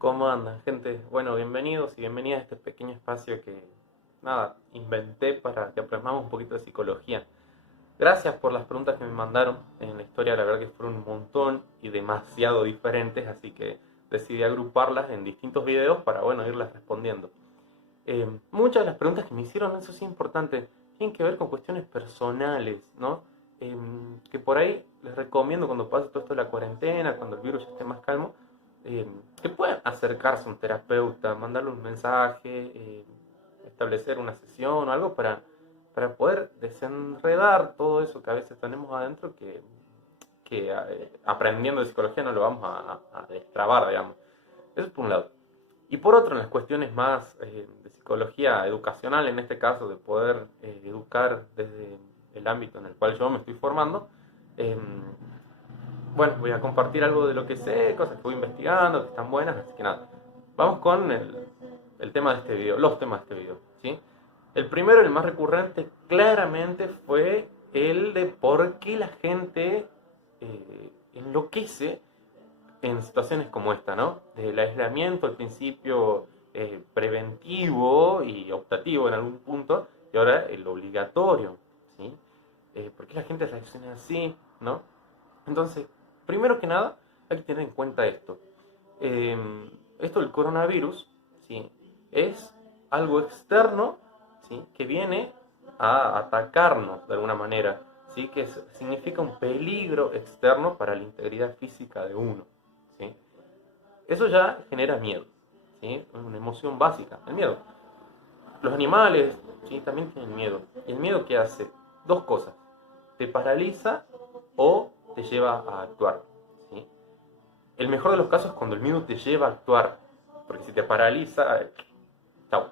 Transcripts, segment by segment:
¿Cómo andan, gente? Bueno, bienvenidos y bienvenidas a este pequeño espacio que, nada, inventé para que aprendamos un poquito de psicología. Gracias por las preguntas que me mandaron en la historia, la verdad que fueron un montón y demasiado diferentes, así que decidí agruparlas en distintos videos para, bueno, irlas respondiendo. Muchas de las preguntas que me hicieron, eso sí es importante, tienen que ver con cuestiones personales, ¿no? Que por ahí les recomiendo cuando pase todo esto de la cuarentena, cuando el virus ya esté más calmo, eh, que puedan acercarse a un terapeuta, mandarle un mensaje, establecer una sesión o algo para poder desenredar todo eso que a veces tenemos adentro que aprendiendo de psicología no lo vamos a destrabar, digamos. Eso es por un lado. Y por otro, en las cuestiones más de psicología educacional, en este caso, de poder educar desde el ámbito en el cual yo me estoy formando, eh, bueno, voy a compartir algo de lo que sé, cosas que voy investigando, que están buenas, así que nada. Vamos con el tema de este video, los temas de este video, ¿sí? El primero, el más recurrente, claramente fue el de por qué la gente enloquece en situaciones como esta, ¿no? Del aislamiento al principio preventivo y optativo en algún punto, y ahora el obligatorio, ¿sí? ¿Por qué la gente reacciona así, ¿no? Entonces, primero que nada, hay que tener en cuenta esto. Eh, Esto del coronavirus, ¿sí? Es algo externo, ¿sí? Que viene a atacarnos de alguna manera, ¿sí? Que significa un peligro externo para la integridad física de uno, ¿sí? Eso ya genera miedo, ¿sí? Es una emoción básica, el miedo. Los animales, ¿sí? También tienen miedo. ¿Y el miedo qué hace? Dos cosas. Te paraliza o te lleva a actuar, ¿sí? El mejor de los casos es cuando el miedo te lleva a actuar, porque si te paraliza, chau.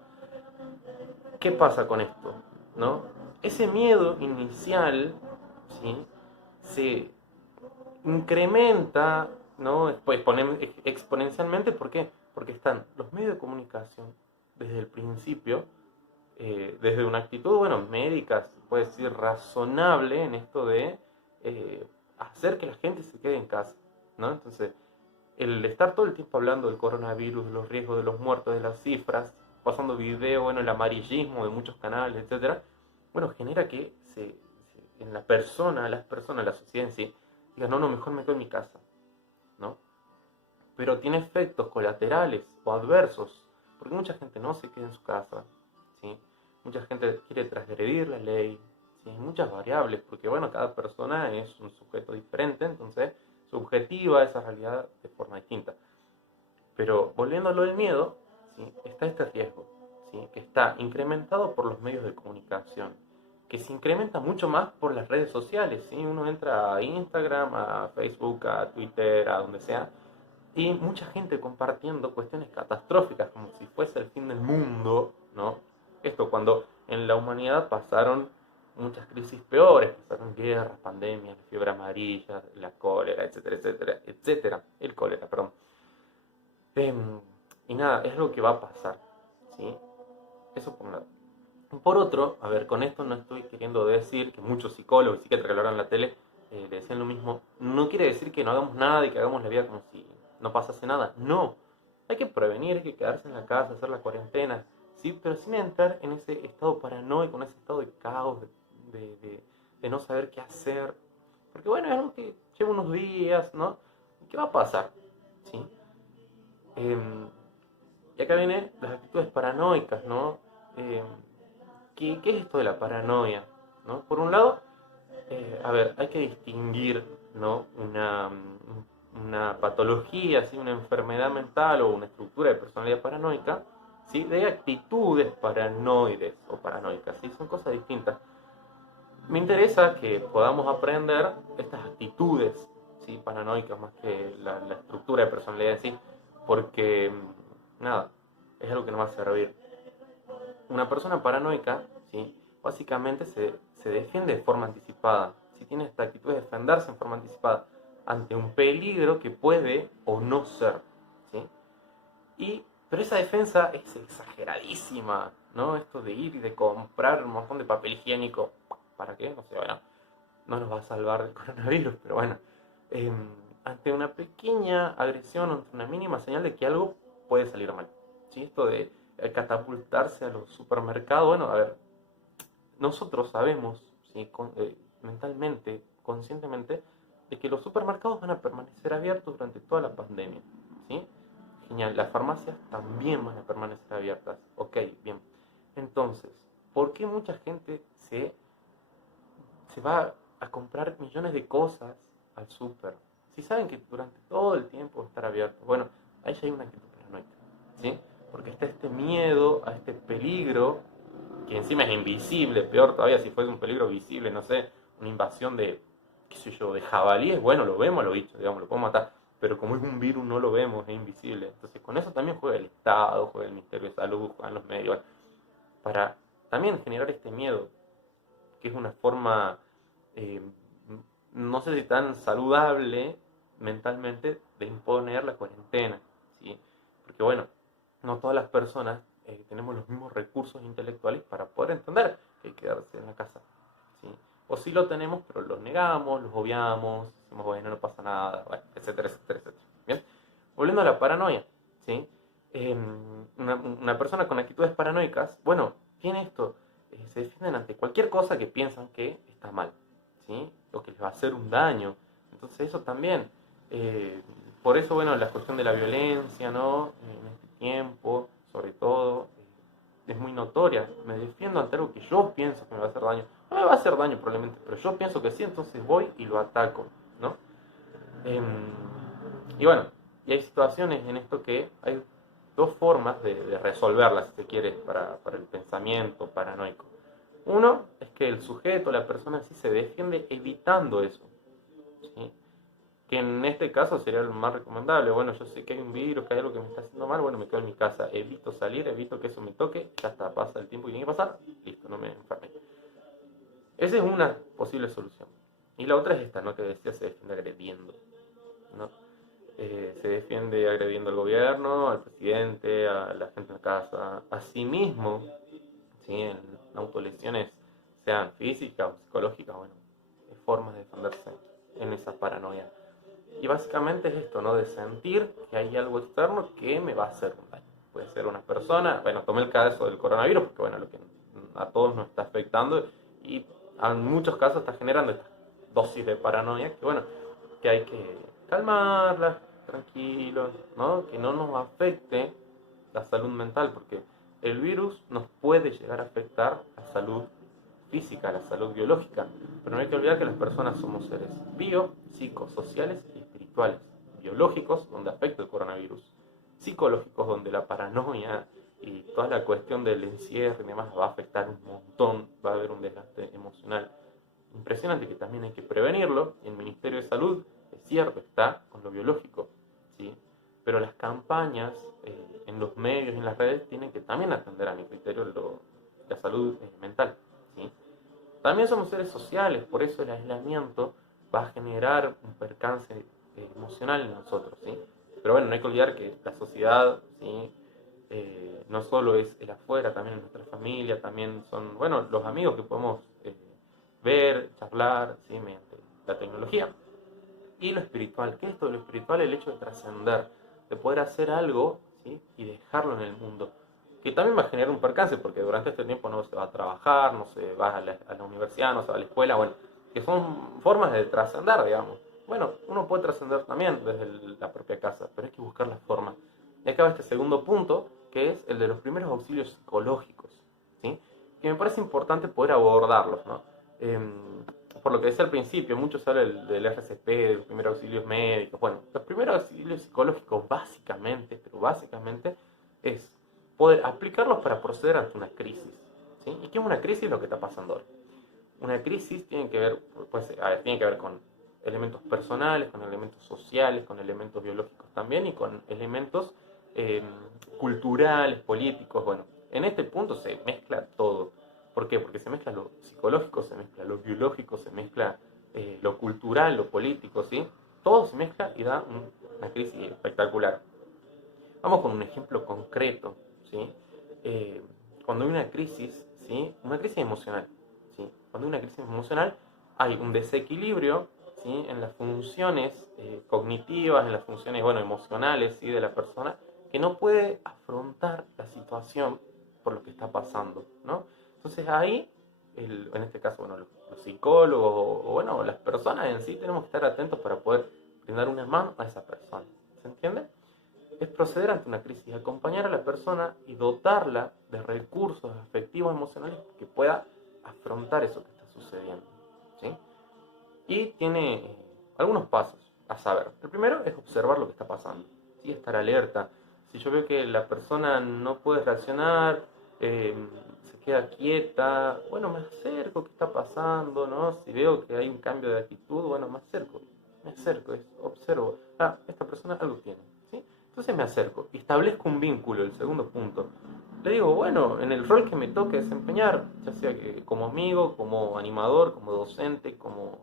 ¿Qué pasa con esto? ¿No? Ese miedo inicial, ¿sí? Se incrementa, ¿no? Exponencialmente. ¿Por qué? Porque están los medios de comunicación desde el principio, desde una actitud, bueno, médica, se puede decir razonable en esto de hacer que la gente se quede en casa, ¿no? Entonces, el estar todo el tiempo hablando del coronavirus, de los riesgos, de los muertos, de las cifras, pasando video, bueno, el amarillismo de muchos canales, etcétera, bueno, genera que en la persona, las personas, la sociedad en sí, digan, no, no, mejor me quedo en mi casa, ¿no? Pero tiene efectos colaterales o adversos, porque mucha gente no se queda en su casa, ¿sí? Mucha gente quiere transgredir la ley, ¿sí? Hay muchas variables, porque bueno, cada persona es un sujeto diferente, entonces subjetiva esa realidad de forma distinta. Pero volviendo a lo del miedo, ¿sí? Está este riesgo, ¿sí? Que está incrementado por los medios de comunicación, que se incrementa mucho más por las redes sociales, ¿sí? Uno entra a Instagram, a Facebook, a Twitter, a donde sea, y mucha gente compartiendo cuestiones catastróficas, como si fuese el fin del mundo, ¿no? Esto cuando en la humanidad pasaron muchas crisis peores, pasaron guerras, pandemias, la fiebre amarilla, la cólera, etcétera, etcétera, etcétera, el cólera, perdón. Y nada, es lo que va a pasar, ¿sí? Eso por un lado. Por otro, a ver, con esto no estoy queriendo decir que muchos psicólogos y psiquiatras que hablaron en la tele le decían lo mismo. No quiere decir que no hagamos nada y que hagamos la vida como si no pasase nada. No. Hay que prevenir, hay que quedarse en la casa, hacer la cuarentena, ¿sí? Pero sin entrar en ese estado paranoico, en ese estado de caos, de no saber qué hacer. Porque bueno, es algo que lleva unos días, ¿no? ¿Qué va a pasar? ¿Sí? Y acá vienen las actitudes paranoicas, ¿no? Em, ¿Qué es esto de la paranoia? ¿No? Por un lado, a ver, hay que distinguir, ¿no? Una patología, ¿sí? Una enfermedad mental o una estructura de personalidad paranoica, ¿sí? De actitudes paranoides o paranoicas, ¿sí? Son cosas distintas. Me interesa que podamos aprender estas actitudes, ¿sí? Paranoicas más que la estructura de personalidad en sí, porque, nada, es algo que nos va a servir. Una persona paranoica, ¿sí? Básicamente se defiende de forma anticipada. Si tiene esta actitud de defenderse en forma anticipada ante un peligro que puede o no ser, ¿sí? Pero esa defensa es exageradísima, ¿no? Esto de ir y de comprar un montón de papel higiénico, ¿para qué? No sé, bueno, no nos va a salvar del coronavirus, pero bueno, ante una pequeña agresión, ante una mínima señal de que algo puede salir mal. ¿Sí? Esto de catapultarse a los supermercados, bueno, a ver, nosotros sabemos, ¿sí? Mentalmente, conscientemente, de que los supermercados van a permanecer abiertos durante toda la pandemia. ¿Sí? Genial, las farmacias también van a permanecer abiertas. Ok, bien. Entonces, ¿por qué mucha gente se va a comprar millones de cosas al súper? Si saben que durante todo el tiempo va a estar abierto. Bueno, ahí ya hay una actitud paranoica, ¿sí? Porque está este miedo a este peligro, que encima es invisible, peor todavía si fuese un peligro visible, no sé, una invasión de, qué sé yo, de jabalíes, bueno, lo vemos, lo bicho, digamos, lo podemos matar, pero como es un virus no lo vemos, es invisible. Entonces con eso también juega el Estado, juega el Ministerio de Salud, juegan los medios, para también generar este miedo, que es una forma, eh, no sé si tan saludable mentalmente, de imponer la cuarentena, ¿sí? Porque bueno, no todas las personas tenemos los mismos recursos intelectuales para poder entender que hay que quedarse en la casa, ¿sí? O sí lo tenemos, pero los negamos, los obviamos, decimos, bueno, no pasa nada, bueno, etcétera, etcétera, etcétera. Bien, volviendo a la paranoia, ¿sí? Una persona con actitudes paranoicas, bueno, tiene esto, se defienden ante cualquier cosa que piensan que está mal, ¿sí? O que les va a hacer un daño. Entonces eso también, eh, por eso, bueno, la cuestión de la violencia, ¿no? En este tiempo, sobre todo, es muy notoria. Me defiendo ante algo que yo pienso que me va a hacer daño. No me va a hacer daño probablemente, pero yo pienso que sí, entonces voy y lo ataco, ¿no? Eh, y bueno, y hay situaciones en esto que hay dos formas de resolverlas, si se quiere, para el pensamiento paranoico. Uno es que el sujeto, la persona sí se defiende evitando eso, ¿sí? Que en este caso sería lo más recomendable. Bueno, yo sé que hay un virus, que hay algo que me está haciendo mal, bueno, me quedo en mi casa, evito salir, evito que eso me toque, ya está, pasa el tiempo que tiene que pasar, listo, no me enfermé. Esa es una posible solución. Y la otra es esta, ¿no? Que decía, se defiende agrediendo, ¿no? Se defiende agrediendo al gobierno, al presidente, a la gente en la casa, a sí mismo, ¿sí? En autolesiones, sean físicas o psicológicas, bueno, hay formas de defenderse en esa paranoia. Y básicamente es esto, ¿no? De sentir que hay algo externo que me va a hacer un daño. Puede ser una persona, bueno, tomé el caso del coronavirus, porque bueno, lo que a todos nos está afectando y en muchos casos está generando esta dosis de paranoia que bueno, que hay que calmarla, tranquilos, ¿no? Que no nos afecte la salud mental, porque el virus nos puede llegar a afectar la salud física, la salud biológica, pero no hay que olvidar que las personas somos seres bio, psicosociales y espirituales, biológicos, donde afecta el coronavirus, psicológicos, donde la paranoia y toda la cuestión del encierro y demás va a afectar un montón, va a haber un desgaste emocional impresionante que también hay que prevenirlo, y el Ministerio de Salud, es cierto, está con lo biológico, ¿sí? Pero las campañas en los medios y en las redes tienen que también atender a mi criterio la salud mental, ¿sí? También somos seres sociales, por eso el aislamiento va a generar un percance emocional en nosotros, ¿sí? Pero bueno, no hay que olvidar que la sociedad, ¿sí? No solo es el afuera, también es nuestra familia, también son, bueno, los amigos que podemos ver, charlar, ¿sí? Mediante la tecnología. Y lo espiritual, ¿qué es esto? Lo espiritual, el hecho de trascender, de poder hacer algo, ¿sí? Y dejarlo en el mundo. Que también va a generar un percance, porque durante este tiempo no se va a trabajar, no se va a la universidad, no se va a la escuela, bueno, que son formas de trascender, digamos. Bueno, uno puede trascender también desde la propia casa, pero hay que buscar la forma. Y acá va este segundo punto, que es el de los primeros auxilios psicológicos, ¿sí? Que me parece importante poder abordarlos, ¿no? Por lo que decía al principio, mucho se habla del RCP, de los primeros auxilios médicos. Bueno, los primeros auxilios psicológicos básicamente, pero básicamente, es poder aplicarlos para proceder ante una crisis, ¿sí? ¿Y qué es una crisis? Lo que está pasando ahora. Una crisis tiene que ver, pues, a ver, tiene que ver con elementos personales, con elementos sociales, con elementos biológicos también y con elementos eh, culturales, políticos. Bueno, en este punto se mezcla todo. ¿Por qué? Porque se mezcla lo psicológico, se mezcla lo biológico, se mezcla lo cultural, lo político, ¿sí? Todo se mezcla y da una crisis espectacular. Vamos con un ejemplo concreto, ¿sí? Cuando hay una crisis, ¿sí? Una crisis emocional, ¿sí? Cuando hay una crisis emocional hay un desequilibrio, ¿sí? En las funciones cognitivas, en las funciones, bueno, emocionales, ¿sí? De la persona, que no puede afrontar la situación por lo que está pasando, ¿no? Entonces ahí, en este caso, bueno, los psicólogos o bueno, las personas en sí tenemos que estar atentos para poder brindar una mano a esa persona, ¿se entiende? Es proceder ante una crisis, acompañar a la persona y dotarla de recursos afectivos, emocionales que pueda afrontar eso que está sucediendo, ¿sí? Y tiene algunos pasos a saber. El primero es observar lo que está pasando, ¿sí? Estar alerta. Si yo veo que la persona no puede reaccionar, se queda quieta, bueno, me acerco, ¿qué está pasando? ¿No? Si veo que hay un cambio de actitud, bueno, me acerco, observo. Ah, esta persona algo tiene, ¿sí? Entonces me acerco y establezco un vínculo, el segundo punto. Le digo, bueno, en el rol que me toque desempeñar, ya sea que como amigo, como animador, como docente, como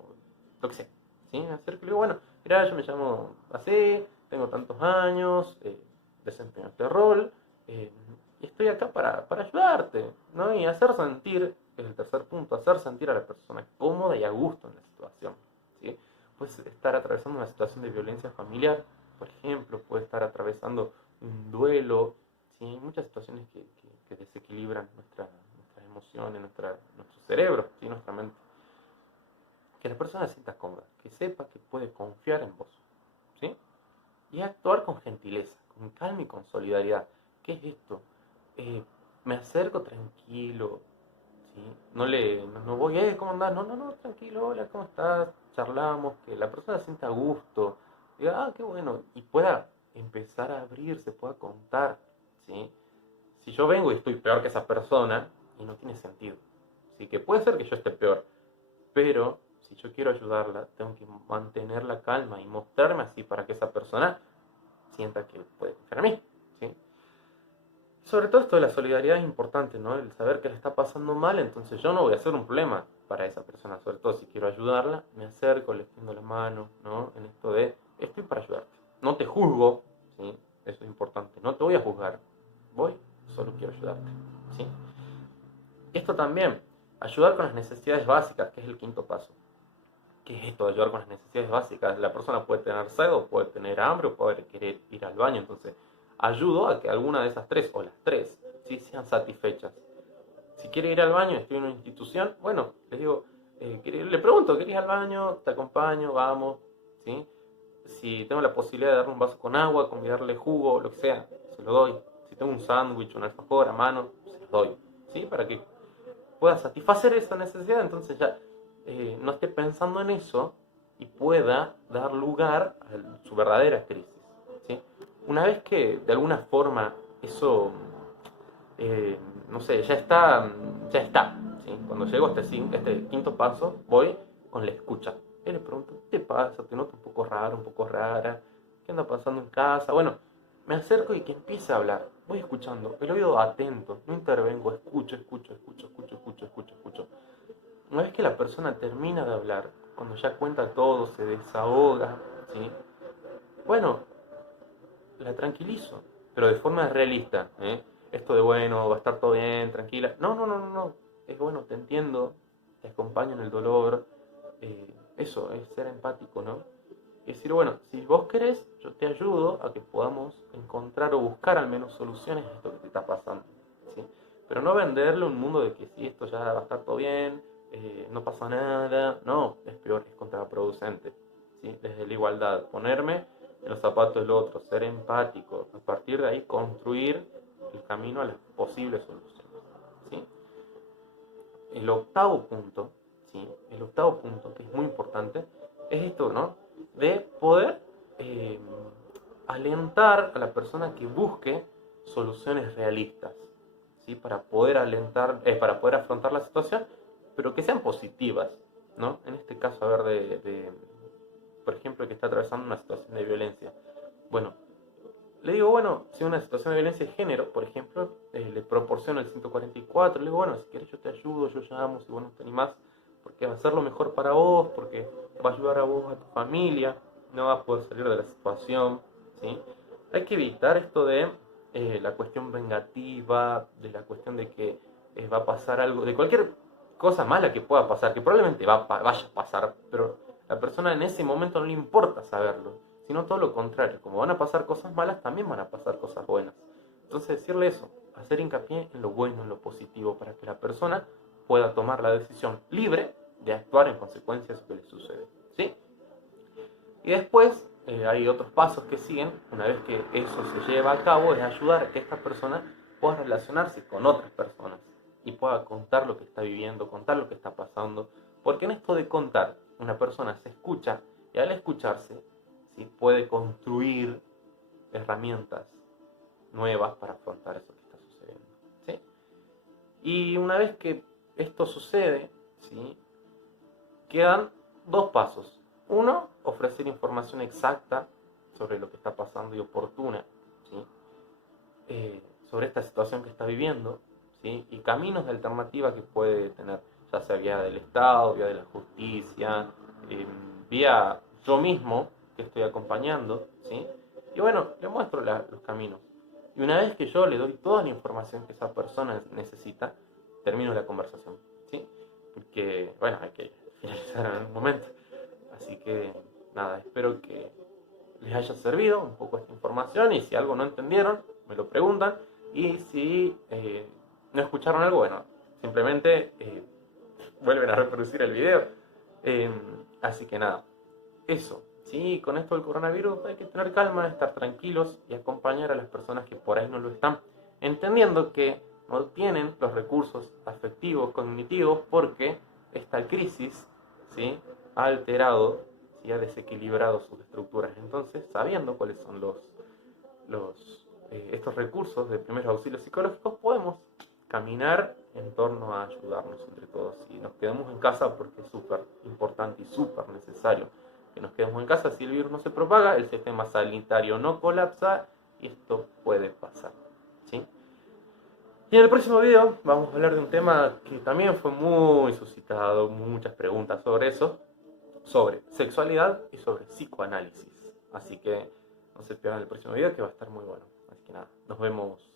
lo que sea, ¿sí? Me acerco y le digo, bueno, mira, yo me llamo así, tengo tantos años, desempeño este rol, y estoy acá para ayudarte, ¿no? Y hacer sentir, es el tercer punto, hacer sentir a la persona cómoda y a gusto en la situación, ¿sí? Puedes estar atravesando una situación de violencia familiar, por ejemplo, puede estar atravesando un duelo, ¿sí? Hay muchas situaciones que desequilibran nuestras emociones, nuestro cerebro, ¿sí? Nuestra mente. Que la persona se sienta cómoda, que sepa que puede confiar en vos, ¿sí? Y actuar con gentileza, con calma y con solidaridad. ¿Qué es esto? Eh, Me acerco tranquilo, ¿sí? No voy, ¿cómo andás? No, tranquilo, hola, ¿cómo estás? Charlamos, que la persona se sienta a gusto, diga, qué bueno, y pueda empezar a abrirse, pueda contar, ¿sí? Si yo vengo y estoy peor que esa persona, y no tiene sentido, ¿sí? Que puede ser que yo esté peor, pero si yo quiero ayudarla, tengo que mantener la calma y mostrarme así para que esa persona sienta que puede confiar en mí, ¿sí? Sobre todo esto de la solidaridad es importante, ¿no? El saber que le está pasando mal, entonces yo no voy a ser un problema para esa persona, sobre todo si quiero ayudarla, me acerco, le extiendo la mano, ¿no? En esto de, estoy para ayudarte. No te juzgo, ¿sí? Eso es importante, no te voy a juzgar, solo quiero ayudarte, ¿sí? Esto también, ayudar con las necesidades básicas, que es el quinto paso. ¿Qué es esto de ayudar con las necesidades básicas? La persona puede tener sed, o puede tener hambre, o puede querer ir al baño. Entonces, ayudo a que alguna de esas tres, o las tres, ¿sí? Sean satisfechas. Si quiere ir al baño, estoy en una institución, bueno, les digo, le pregunto, ¿querés ir al baño? Te acompaño, vamos, ¿sí? Si tengo la posibilidad de darle un vaso con agua, convidarle jugo, lo que sea, se lo doy. Si tengo un sándwich, un alfajor a mano, se lo doy, ¿sí? Para que pueda satisfacer esa necesidad, entonces ya no esté pensando en eso y pueda dar lugar a su verdadera crisis, ¿sí? Una vez que de alguna forma eso, no sé, ya está, ¿sí? Cuando llego a este quinto paso, voy con la escucha. Y le pregunto, ¿qué te pasa? ¿Te noto un poco raro, un poco rara? ¿Qué anda pasando en casa? Bueno, me acerco y que empiece a hablar. Voy escuchando, el oído atento, no intervengo, escucho. Una vez que la persona termina de hablar, cuando ya cuenta todo, se desahoga, ¿sí? Bueno, la tranquilizo, pero de forma realista, ¿eh? Esto de, bueno, va a estar todo bien, tranquila. No. Es bueno, te entiendo, te acompaño en el dolor. Eso, es ser empático, ¿no? Y decir, bueno, si vos querés, yo te ayudo a que podamos encontrar o buscar al menos soluciones a esto que te está pasando, ¿sí? Pero no venderle un mundo de que si esto ya va a estar todo bien, no pasa nada. No, es peor, es contraproducente, ¿sí? Desde la igualdad, ponerme en los zapatos del otro, ser empático, a partir de ahí construir el camino a las posibles soluciones, ¿sí? El octavo punto, ¿sí? El octavo punto, que es muy importante, es esto, ¿no? De poder eh, alentar a la persona que busque soluciones realistas, ¿sí? Para poder para poder afrontar la situación, pero que sean positivas, ¿no? En este caso, a ver, por ejemplo, que está atravesando una situación de violencia. Bueno, le digo, bueno, si una situación de violencia de género, por ejemplo, le proporciono el 144, le digo, bueno, si quieres yo te ayudo, yo llamo, si vos no te animás, porque va a ser lo mejor para vos, porque va a ayudar a vos, a tu familia, no vas a poder salir de la situación, ¿sí? Hay que evitar esto de la cuestión vengativa, de la cuestión de que va a pasar algo, de cualquier cosa mala que pueda pasar, que probablemente vaya a pasar, pero la persona en ese momento no le importa saberlo, sino todo lo contrario. Como van a pasar cosas malas, también van a pasar cosas buenas. Entonces decirle eso, hacer hincapié en lo bueno, en lo positivo, para que la persona pueda tomar la decisión libre de actuar en consecuencia de lo que le sucede. ¿Sí? Y después hay otros pasos que siguen, una vez que eso se lleva a cabo, es ayudar a que esta persona pueda relacionarse con otras personas y pueda contar lo que está viviendo, contar lo que está pasando, porque en esto de contar, una persona se escucha y al escucharse, ¿sí?, puede construir herramientas nuevas para afrontar eso que está sucediendo. ¿Sí? Y una vez que esto sucede, ¿sí?, quedan dos pasos. Uno, ofrecer información exacta sobre lo que está pasando y oportuna, ¿sí?, sobre esta situación que está viviendo, ¿sí?, y caminos de alternativa que puede tener, ya sea vía del Estado, vía de la justicia, vía yo mismo que estoy acompañando, ¿sí? Y bueno, le muestro los caminos. Y una vez que yo le doy toda la información que esa persona necesita, termino la conversación, ¿sí? Porque, bueno, hay que finalizar en algún momento. Así que, nada, espero que les haya servido un poco esta información y si algo no entendieron, me lo preguntan. Y si no escucharon algo, bueno, simplemente vuelven a reproducir el video. Así que nada, eso. Sí, con esto del coronavirus hay que tener calma, estar tranquilos y acompañar a las personas que por ahí no lo están, entendiendo que no tienen los recursos afectivos, cognitivos, porque esta crisis, ¿sí?, ha alterado y ha desequilibrado sus estructuras. Entonces, sabiendo cuáles son estos recursos de primeros auxilios psicológicos, podemos caminar en torno a ayudarnos entre todos. Y nos quedamos en casa porque es súper importante y súper necesario que nos quedemos en casa. Si el virus no se propaga, el sistema sanitario no colapsa y esto puede pasar, ¿sí? Y en el próximo video vamos a hablar de un tema que también fue muy suscitado, muchas preguntas sobre eso, sobre sexualidad y sobre psicoanálisis. Así que no se pierdan el próximo video que va a estar muy bueno. Así que nada, nos vemos